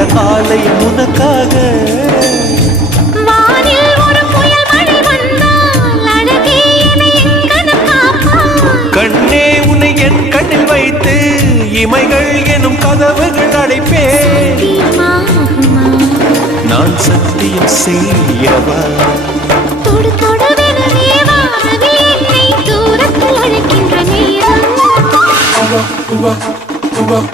இந்த ஆலயம் உனக்காக. வானில் ஒரு புயல் மழை வந்தால் அழகே என்னை எங்கனம் காப்பாய். கண்ணே உன்னை என் கண்ணில் வைத்து இமைகள் எனும் கதவுகள் அடைப்பேன். சத்தியமாகுமா? நான் சத்தியம் செய்யவா? தொடு தொடுவெனவே வானவில் என்னை தூரத்தில் அழைக்கின்ற நேரம். Uba,